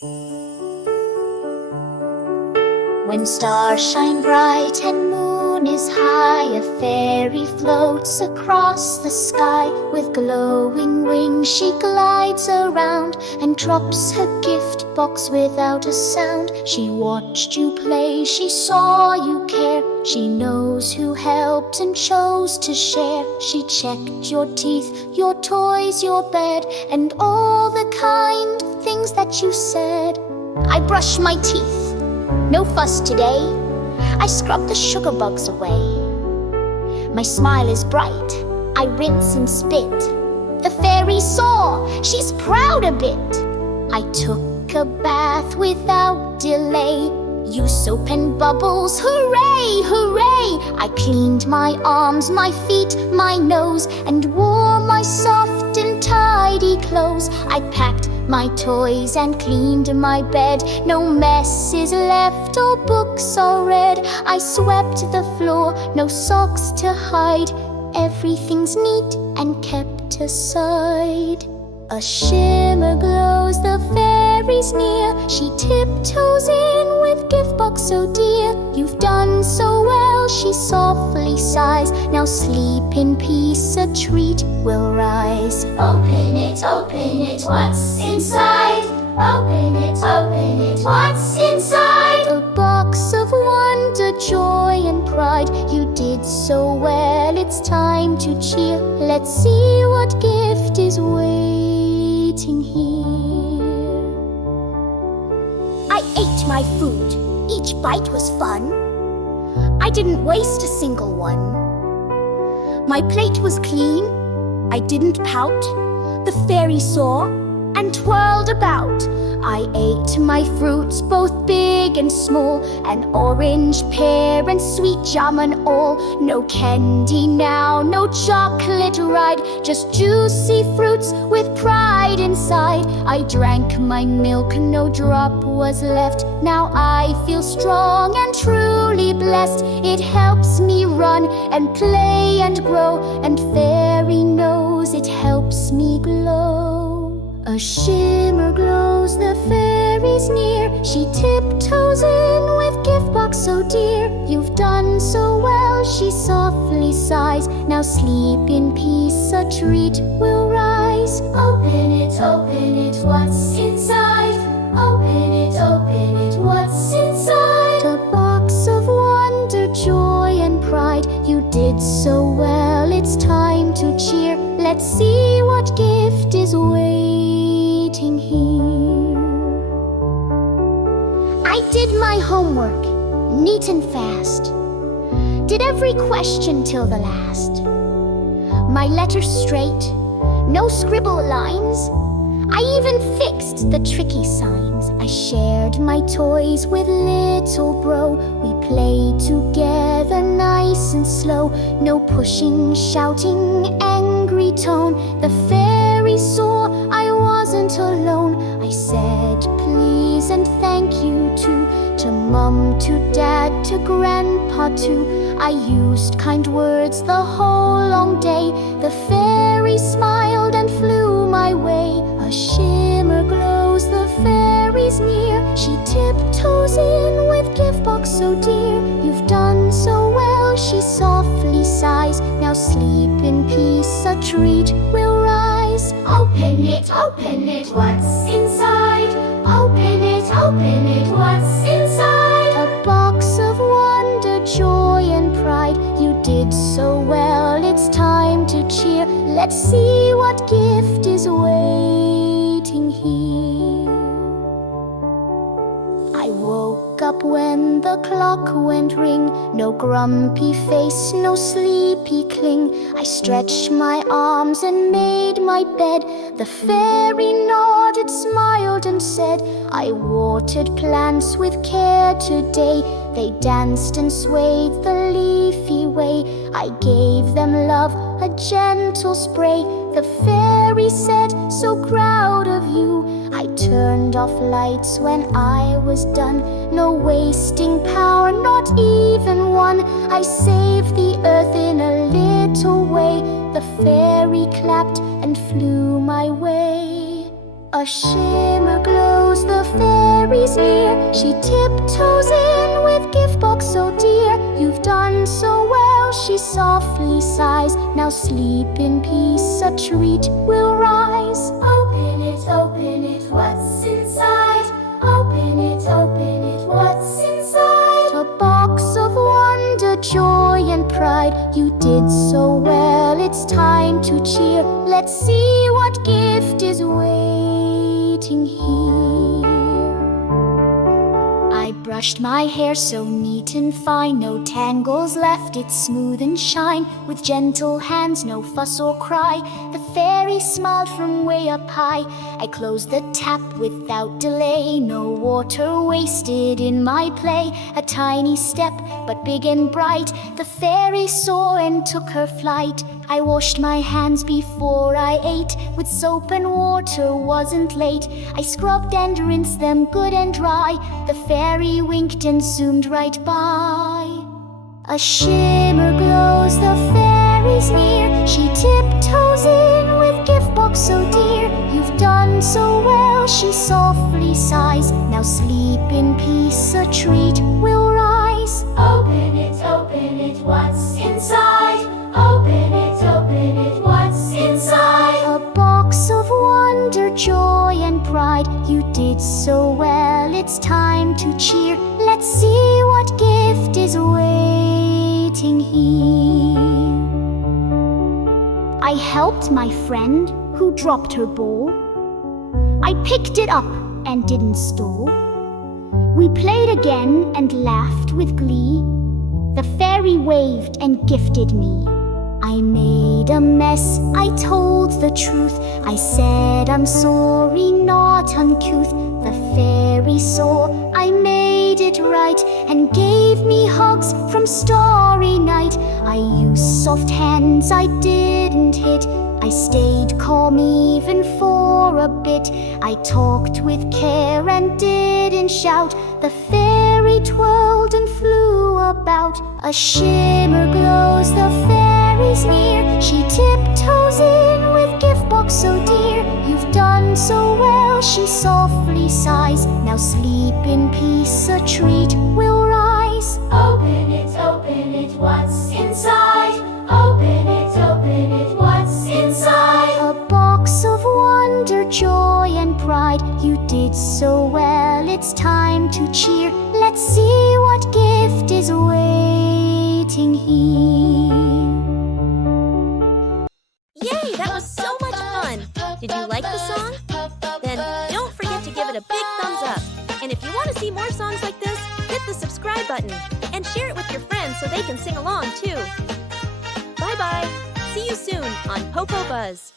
When stars shine bright and moon is high, a fairy floats across the sky. With glowing wings she glides around and drops her gift box without a sound. She watched you play, she saw you care. She knows who helped and chose to share. She checked your teeth, your toys, your bed, and all the kind things that you said. I brush my teeth, no fuss today. I scrub the sugar bugs away. My smile is bright, I rinse and spit. The fairy saw, she's proud a bit. I took a bath without delay. Used soap and bubbles, hooray, hooray! I cleaned my arms, my feet, my nose, and wore my soft and tidy clothes. I packed my toys and cleaned my bed. No mess is left, all books are read. I swept the floor, no socks to hide. Everything's neat and kept aside. A shimmer glows, the fairy's near. She tiptoes in with gift box so dear. You've done so well, she softly sighs. Now sleep in peace, a treat will rise. Open it, what's inside? Open it, what's inside? A box of wonder, joy and pride. You did so well, it's time to cheer. Let's see what gift is waiting here. I ate my food, each bite was fun. I didn't waste a single one. My plate was clean, I didn't pout. The fairy saw and twirled about. I ate my fruits, both big and small, an orange, pear, and sweet jam and all. No candy now, no chocolate ride, just juicy fruits with pride inside. I drank my milk, no drop was left. Now I feel strong and truly blessed. It helps me run and play and grow, and fairy knows it helps me glow. A shimmer glows, the fairy's near. She tiptoes in with gift box so dear. You've done so well, she softly sighs. Now sleep in peace, a treat will rise. Open it, what's inside? Open it, what's inside? A box of wonder, joy and pride. You did so well, it's time to cheer. Let's see what gift is waiting here. I did my homework, neat and fast. Did every question till the last. My letters straight, no scribble lines. I even fixed the tricky signs. I shared my toys with little bro. We played together nice and slow. No pushing, shouting, angry tone. The fairy saw I wasn't alone. I said please and thank you too, to mum, to dad, to grandpa too. I used kind words the whole long day. The fairy smiled and flew my way. A shimmer glows, the fairy's near. She tiptoes in with gift box so dear. You've done so well, she softly sighs. Now sleep in peace, a treat will rise. Open it, what's inside? Open it, what's inside? A box of wonder, joy and pride. You did so well, it's time to cheer. Let's see what gift is waiting here. I woke up when the clock went ring. No grumpy face, no sleepy cling. I stretched my arms and made my bed. The fairy nodded, smiled and said, I watered plants with care today. They danced and swayed the leafy way. I gave them love, a gentle spray. The fairy said, so proud of you. I turned off lights when I was done. No wasting power, not even one. I saved the earth in a little way. The fairy clapped and flew my way. A shimmer glows, glows, the fairy's near. She tiptoes in with gift box so dear. You've done so well, she softly sighs. Now sleep in peace, a treat will rise. Open it, what's inside? Open it, what's inside? A box of wonder, joy and pride. You did so well, it's time to cheer. Let's see what gift is waiting here. I brushed my hair so neat and fine, no tangles left, it's smooth and shine. With gentle hands, no fuss or cry, the fairy smiled from way up high. I closed the tap without delay, no water wasted in my play. A tiny step, but big and bright, the fairy saw and took her flight. I washed my hands before I ate, with soap and water, wasn't late. I scrubbed and rinsed them good and dry. The fairy winked and zoomed right by. A shimmer glows, the fairy's near. She tiptoes in with gift box so dear. You've done so well, she softly sighs. Now sleep in peace, a treat will rise. Open it, what's inside? Open it, what's inside? A box of wonder, joy and pride. You did so well, it's time to cheer. Let's see what gift is waiting here. I helped my friend who dropped her bowl. I picked it up and didn't stall. We played again and laughed with glee. The fairy waved and gifted me. I made a mess, I told the truth. I said I'm sorry, not uncouth. The fairy saw I made it right and gave me hugs from Starry Night. I used soft hands, I didn't hit. I stayed calm even for a bit. I talked with care and didn't shout. The fairy twirled and flew about. A shimmer glows, the fairy's near. She tiptoes in with gift box so dear. You've done so well, she softly sighs. Now sleep in peace, a treat will rise. Open it, what's inside? Open it, what's inside? A box of wonder, joy and pride. You did so well, it's time to cheer. Let's see what gift is waiting here. Yay, that was so much fun! Did you like the song? Then don't forget to give it a big thumbs up. And if you want to see more songs like this, hit the subscribe button and share it with your friends so they can sing along too. Bye-bye! See you soon on PoPoBuzz.